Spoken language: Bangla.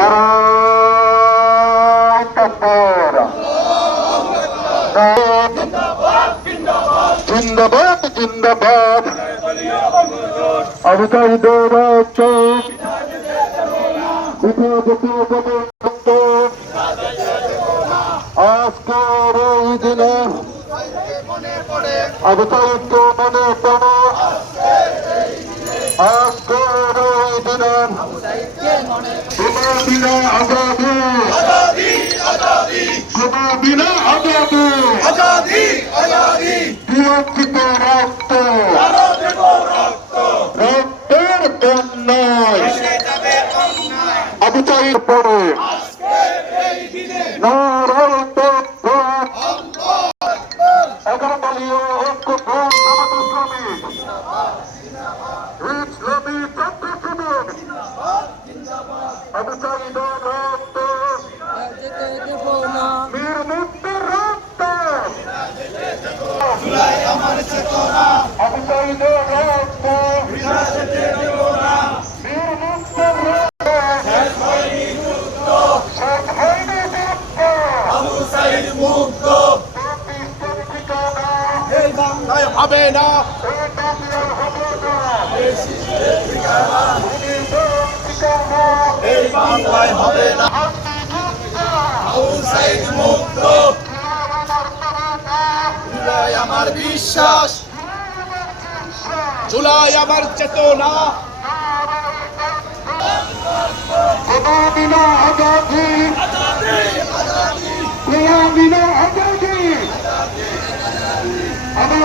নারায়ণ তাকবীর। জিন্দাবাদ জিন্দাবাদ। অবতারিদের রক্ত আজকের এই দিনে অবতারিত মনে পড়ে আজকের এই দিনে বিনা আজাদি বিনা আজাদি বিরক্ষিত রক্ত রক্তের বন্যায় অবতারিত পড়ে নারায়ণ তাকবীর। 11 দলীয় ঐক্য ফ্রন্ট জামাত ইসলামী ইসলামী ছাত্র শিবির অবতারিদের রক্ত বীর মুক্তির রক্ত অবতারিদের রক্ত বীর মুক্তির রক্ত শেষ হয়নি মুক্ত হবে না এই বাংলায় হবে না মুক্ত জুলাই আমার বিশ্বাস জুলাই আমার চেতনা বিনা আজাদি বিনা আজাদি আমার